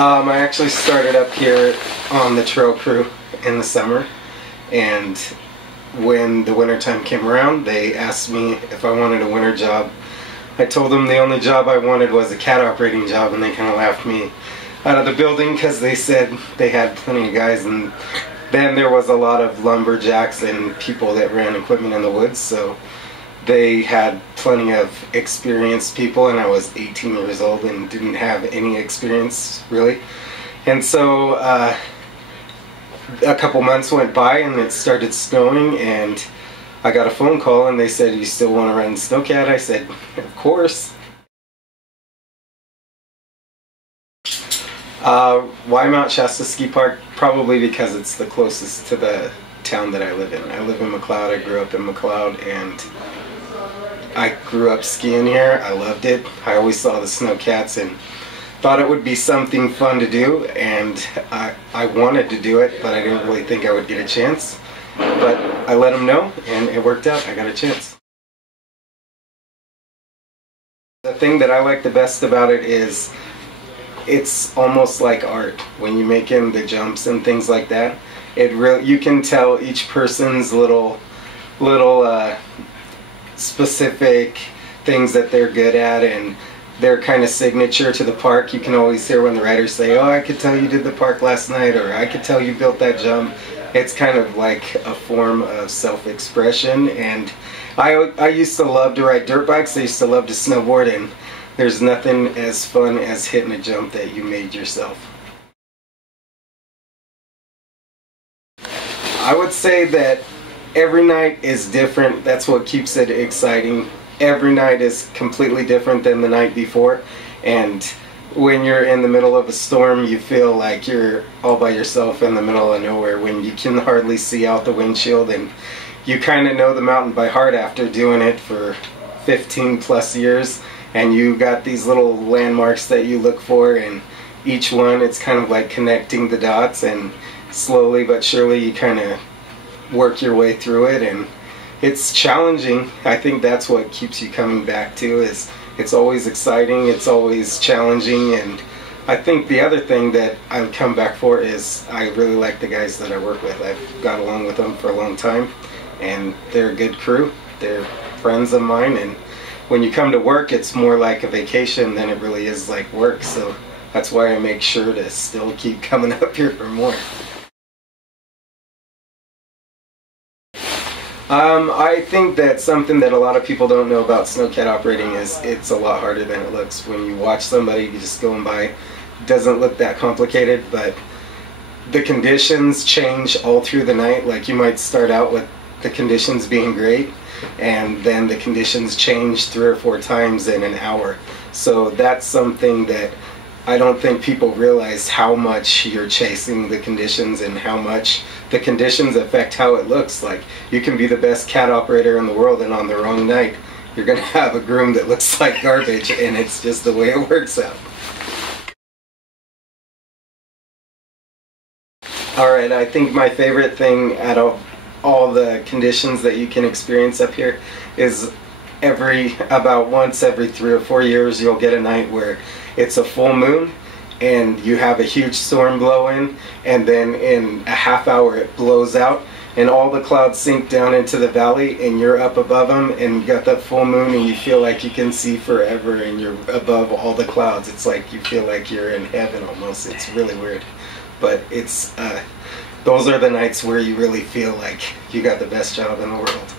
I actually started up here on the trail crew in the summer, and when the winter time came around, they asked me if I wanted a winter job. I told them the only job I wanted was a cat operating job, and they kind of laughed me out of the building because they said they had plenty of guys, and then there was a lot of lumberjacks and people that ran equipment in the woods, so they had plenty of experienced people, and I was 18 years old and didn't have any experience really. And so a couple months went by and it started snowing, and I got a phone call and they said, "You still want to run snowcat?" I said, "Of course." Why Mount Shasta Ski Park? Probably because it's the closest to the town that I live in. I live in McLeod. I grew up in McLeod, and I grew up skiing here. I loved it. I always saw the snowcats and thought it would be something fun to do, and I wanted to do it, but I didn't really think I would get a chance. But I let them know, and it worked out. I got a chance. The thing that I like the best about it is it's almost like art. When you make in the jumps and things like that, you can tell each person's little specific things that they're good at and their kind of signature to the park. You can always hear when the riders say, "Oh, I could tell you did the park last night," or "I could tell you built that jump." It's kind of like a form of self-expression, and I used to love to ride dirt bikes. I used to love to snowboard, and there's nothing as fun as hitting a jump that you made yourself. I would say that every night is different. That's what keeps it exciting. Every night is completely different than the night before, and when you're in the middle of a storm, you feel like you're all by yourself in the middle of nowhere when you can hardly see out the windshield, and you kind of know the mountain by heart after doing it for 15 plus years, and you got these little landmarks that you look for, and each one, it's kind of like connecting the dots, and slowly but surely you kind of work your way through it, and it's challenging. I think that's what keeps you coming back to, is it's always exciting, it's always challenging, and I think the other thing that I would come back for is I really like the guys that I work with. I've got along with them for a long time, and they're a good crew. They're friends of mine, and when you come to work, it's more like a vacation than it really is like work, so that's why I make sure to still keep coming up here for more. I think that something that a lot of people don't know about snowcat operating is it's a lot harder than it looks. When you watch somebody just going by, it doesn't look that complicated, but the conditions change all through the night. Like, you might start out with the conditions being great, and then the conditions change 3 or 4 times in an hour. So that's something that I don't think people realize, how much you're chasing the conditions and how much the conditions affect how it looks. Like, you can be the best cat operator in the world, and on the wrong night you're going to have a groom that looks like garbage, and it's just the way it works out. Alright, I think my favorite thing out of all the conditions that you can experience up here is about once every 3 or 4 years you'll get a night where it's a full moon and you have a huge storm blowing, and then in a half hour it blows out and all the clouds sink down into the valley, and you're up above them, and you got that full moon, and you feel like you can see forever, and you're above all the clouds. It's like you feel like you're in heaven almost. It's really weird, but it's those are the nights where you really feel like you got the best job in the world.